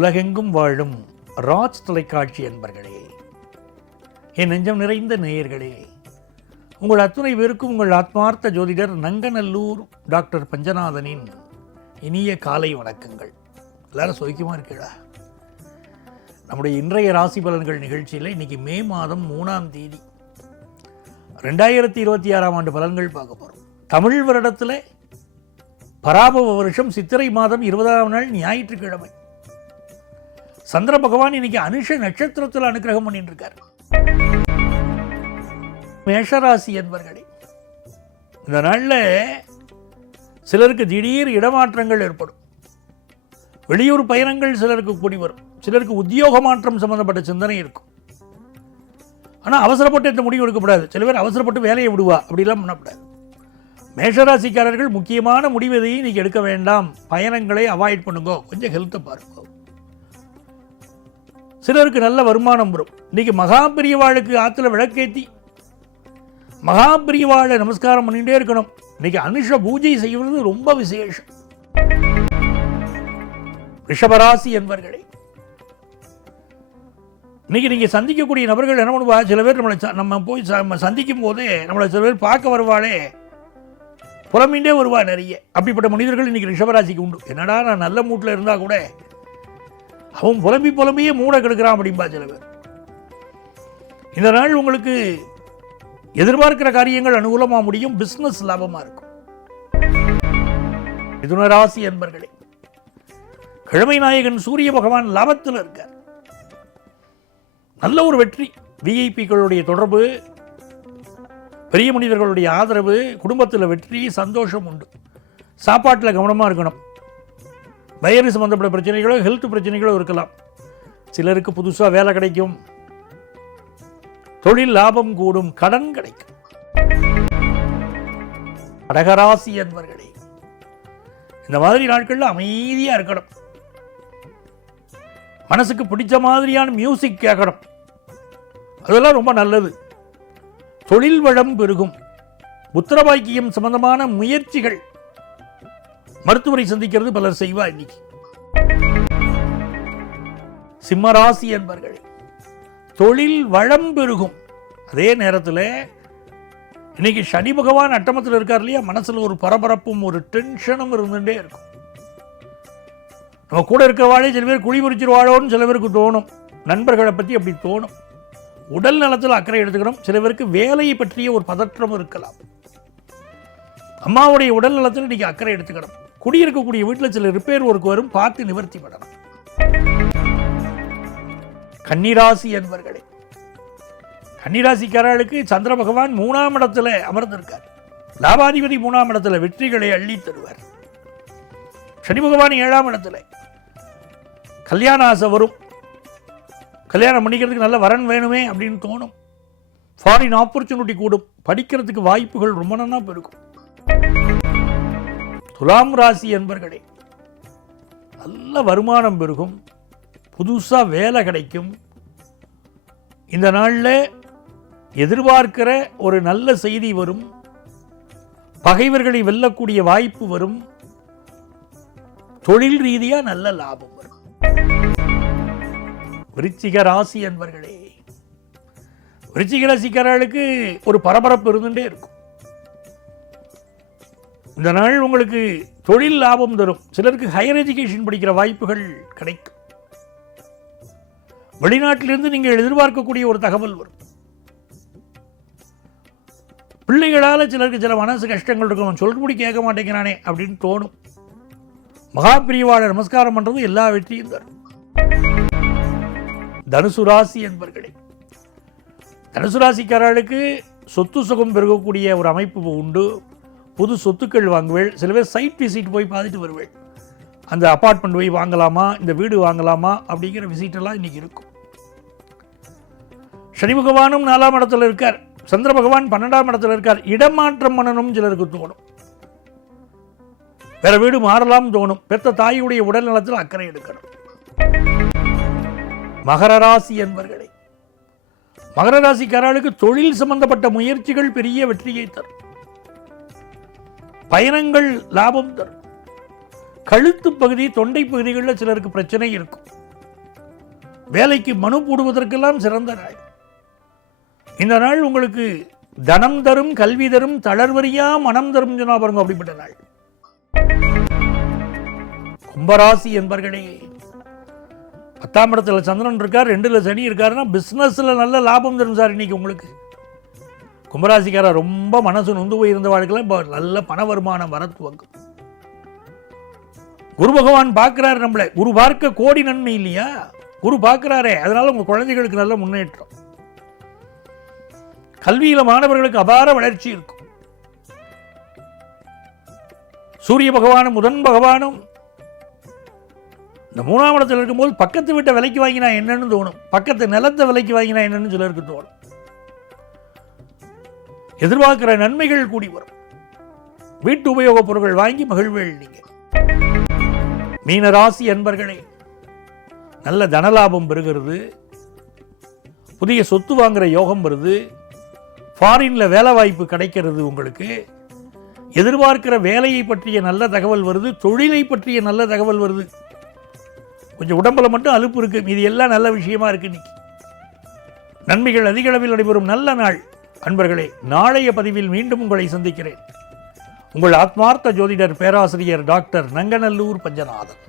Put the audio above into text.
உலகெங்கும் வாழும் ராஜ் தொலைக்காட்சி அன்பர்களே, என் நெஞ்சம் நிறைந்த நேயர்களே, உங்கள் அத்துணை பேருக்கும் உங்கள் ஆத்மார்த்த ஜோதிடர் நங்கநல்லூர் டாக்டர் பஞ்சநாதனின் இனிய காலை வணக்கங்கள். எல்லாரும் சோக்கியமாக இருக்கீங்களா? நம்முடைய இன்றைய ராசி பலன்கள் நிகழ்ச்சியில் இன்றைக்கி மே மாதம் 3ஆம் தேதி 2026ஆம் ஆண்டு பலன்கள் பார்க்க போகிறோம். தமிழ் வருடத்தில் பராபவ வருஷம் சித்திரை மாதம் 20ஆம் நாள் ஞாயிற்றுக்கிழமை. சந்திர பகவான் இன்னைக்கு அனுஷ நட்சத்திரத்தில் அனுகிரகம் பண்ணிட்டு இருக்கார். மேஷராசி என்பர்களே, இந்த நாளில் சிலருக்கு திடீர் இடமாற்றங்கள் ஏற்படும். வெளியூர் பயணங்கள் சிலருக்கு கூடி வரும். சிலருக்கு உத்தியோக மாற்றம் சம்பந்தப்பட்ட சிந்தனை இருக்கும். ஆனால் அவசரப்பட்டு எந்த முடிவு எடுக்கப்படாது. சில பேர் அவசரப்பட்டு வேலையை விடுவா, அப்படிலாம் பண்ணக்கூடாது. மேஷராசிக்காரர்கள் முக்கியமான முடிவு எதையும் இன்னைக்கு எடுக்க வேண்டாம். பயணங்களை அவாய்ட் பண்ணுங்க, கொஞ்சம் ஹெல்த்தை பாருங்க. சிலருக்கு நல்ல வருமானம் வரும். இன்னைக்கு மகாபிரியவாளுக்கு ஆற்றுல விளக்கேற்றி மகாபிரியவாளை நமஸ்காரம் பண்ணிகிட்டே இருக்கணும். இன்னைக்கு அனுஷ பூஜை செய்வது ரொம்ப விசேஷம். ரிஷபராசி என்பர்களே, இன்னைக்கு நீங்கள் சந்திக்கக்கூடிய நபர்கள் என்ன பண்ணுவா, சில பேர் நம்ம போய் சந்திக்கும் போதே நம்மளை சில பேர் பார்க்க வருவாளே, புலம்பின்றே வருவா நிறைய. அப்படிப்பட்ட மனிதர்கள் இன்னைக்கு ரிஷபராசிக்கு உண்டு. என்னடா நான் நல்ல மூட்டில் இருந்தால் கூட அவன் புலம்பியே மூட கெடுக்கிறான் அப்படின்பா சில பேர். இந்த நாள் உங்களுக்கு எதிர்பார்க்கிற காரியங்கள் அனுகூலமாக முடியும். பிஸ்னஸ் லாபமாக இருக்கும். மிதுன ராசி என்பர்களே, கிழமை நாயகன் சூரிய பகவான் லாபத்தில் இருக்கார். நல்ல ஒரு வெற்றி. விஐபிக்களுடைய தொடர்பு, பெரிய மனிதர்களுடைய ஆதரவு, குடும்பத்தில் வெற்றி, சந்தோஷம் உண்டு. சாப்பாட்டில் கவனமாக இருக்கணும். வயிறு சம்பந்தப்பட்ட பிரச்சனைகளோ ஹெல்த் பிரச்சனைகளோ இருக்கலாம். சிலருக்கு புதுசாக வேலை கிடைக்கும். தொழில் லாபம் கூடும். கடன் கிடைக்கும். கடகராசி என்பர்களே, இந்த மாதிரி நாட்களில் அமைதியாக இருக்கணும். மனசுக்கு பிடிச்ச மாதிரியான மியூசிக் கேட்கணும். அதெல்லாம் ரொம்ப நல்லது. தொழில் வளம் பெருகும். புத்திரபாக்கியம் சம்பந்தமான முயற்சிகள், மருத்துவரை சந்திக்கிறது பலர் செய்வா. இன்னைக்கு சிம்மராசி என்பர்களே, தொழில் வளம் பெருகும். அதே நேரத்தில் இன்னைக்கு சனி பகவான் அட்டமத்தில் இருக்கார் இல்லையா, மனசில் ஒரு பரபரப்பும் ஒரு டென்ஷனும் இருந்துகிட்டே இருக்கும். நம்ம கூட இருக்கிறவாளே சில பேர் குழி பறிச்சிருவாளோன்னு சில பேருக்கு தோணும். நண்பர்களை பற்றி அப்படி தோணும். உடல் நலத்தில் அக்கறை எடுத்துக்கணும். சில பேருக்கு வேலையை பற்றிய ஒரு பதற்றம் இருக்கலாம். அம்மாவுடைய உடல் நலத்தில் இன்றைக்கி அக்கறை எடுத்துக்கணும். குடியிருக்கக்கூடிய வீட்டில் சில ரிப்பேர் ஒர்க் வரும், பார்த்து நிவர்த்தி பண்ணணும். கன்னிராசி என்பர்களே, கன்னிராசிக்காரர்களுக்கு சந்திர பகவான் 3ஆம் இடத்துல அமர்ந்திருக்கார். லாபாதிபதி 3ஆம் இடத்துல வெற்றிகளை அள்ளி தருவார். சனி பகவான் 7ஆம் இடத்துல. கல்யாண ஆசை வரும். கல்யாணம் பண்ணிக்கிறதுக்கு நல்ல வரன் வேணுமே அப்படின்னு தோணும். ஃபாரின் ஆப்பர்ச்சுனிட்டி கூடும். படிக்கிறதுக்கு வாய்ப்புகள் ரொம்ப நல்லா பெருகும். துலாம் ராசி என்பர்களே, நல்ல வருமானம் பெருகும். புதுசாக வேலை கிடைக்கும். இந்த நாளில் எதிர்பார்க்கிற ஒரு நல்ல செய்தி வரும். பகைவர்களை வெல்லக்கூடிய வாய்ப்பு வரும். தொழில் ரீதியாக நல்ல லாபம் வரும். விருச்சிக ராசி என்பர்களே, விருச்சிக ராசிக்காரர்களுக்கு ஒரு பரபரப்பு இருந்துகிட்டே இருக்கும். இந்த நாள் உங்களுக்கு தொழில் லாபம் தரும். சிலருக்கு ஹையர் எஜுகேஷன் படிக்கிற வாய்ப்புகள் கிடைக்கும். வெளிநாட்டிலிருந்து நீங்கள் எதிர்பார்க்கக்கூடிய ஒரு தகவல் வரும். பிள்ளைகளால் சிலருக்கு சில மனசு கஷ்டங்கள் இருக்கும். சொல்லுபடி கேட்க மாட்டேங்கிறானே அப்படின்னு தோணும். மகாபிரியவாளை நமஸ்காரம் பண்ணுறது எல்லா வெற்றியும் தரும். தனுசு ராசி என்பர்களே, தனுசு ராசிக்காரர்களுக்கு சொத்து சுகம் பெருகக்கூடிய ஒரு அமைப்பு உண்டு. புது சொத்துக்கள் வாங்குவேள். சில பேர் சைட் விசிட் போய் பார்த்துட்டு வருவேள். அந்த அப்பார்ட்மெண்ட் போய் வாங்கலாமா, இந்த வீடு வாங்கலாமா அப்படிங்கிற விசிட்டெல்லாம் இன்றைக்கி இருக்கும். சனி பகவானும் 4ஆம் இடத்துல இருக்கார். சந்திர பகவான் 12ஆம் இடத்துல இருக்கார். இடமாற்றம் பண்ணணும் சிலருக்கு தோணும். வேற வீடு மாறலாம் தோணும். பெற்ற தாயுடைய உடல் நலத்தில் அக்கறை எடுக்கணும். மகர ராசி என்பர்களே, மகர ராசிக்காரர்களுக்கு தொழில் சம்பந்தப்பட்ட முயற்சிகள் பெரிய வெற்றியை தரும். பயணங்கள் லாபம் தரும். கழுத்து பகுதி, தொண்டை பகுதிகளில் சிலருக்கு பிரச்சனை இருக்கும். வேலைக்கு மனு போடுவதற்கெல்லாம் சிறந்த நாள். இந்த நாள் உங்களுக்கு தனம் தரும், கல்வி தரும், தளர்வரியா மனம் தரும் சொன்னா பாருங்க, அப்படிப்பட்ட நாள். கும்பராசி என்பர்களே, 10ஆம் இடத்துல சந்திரன் இருக்கார், 2ல் சனி இருக்காருன்னா பிஸ்னஸ்ல நல்ல லாபம் தரும் சார் இன்னைக்கு உங்களுக்கு. கும்பராசிக்காரர் ரொம்ப மனசு நொந்து போயிருந்த வாழ்க்கையில் இப்போ நல்ல பண வருமானம் வர துவங்கும். குரு பகவான் பார்க்கிறார் நம்மளை. குரு பார்க்க கோடி நன்மை இல்லையா? குரு பார்க்கிறாரே, அதனால உங்க குழந்தைகளுக்கு நல்ல முன்னேற்றம். கல்வியில மாணவர்களுக்கு அபார வளர்ச்சி இருக்கும். சூரிய பகவானும் புதன் பகவானும் இந்த 3ஆம் இடத்துல இருக்கும்போது பக்கத்து வீட்டை விலைக்கு வாங்கினா என்னன்னு தோணும், பக்கத்து நிலத்தை விலைக்கு வாங்கினா என்னன்னு சிலருக்கு தோணும். எதிர்பார்க்கிற நன்மைகள் கூடி வரும். வீட்டு உபயோகப் பொருட்கள் வாங்கி மகிழ்வேள் நீங்க. மீனராசி அன்பர்களே, நல்ல தனலாபம் பெறுகிறது, புதிய சொத்து வாங்குற யோகம் வருது, ஃபாரின்ல வேலை வாய்ப்பு கிடைக்கிறது உங்களுக்கு, எதிர்பார்க்கிற வேலையை பற்றிய நல்ல தகவல் வருது, தொழிலை பற்றிய நல்ல தகவல் வருது. கொஞ்சம் உடம்புல மட்டும் அலுப்பு இருக்கு, மீது எல்லாம் நல்ல விஷயமா இருக்கு. இன்னைக்கு நன்மைகள் அதிக அளவில் நடைபெறும் நல்ல நாள். அன்பர்களே, நாளைய பதிவில் மீண்டும் உங்களை சந்திக்கிறேன். உங்கள் ஆத்மார்த்த ஜோதிடர் பேராசிரியர் டாக்டர் நங்கநல்லூர் பஞ்சநாதன்.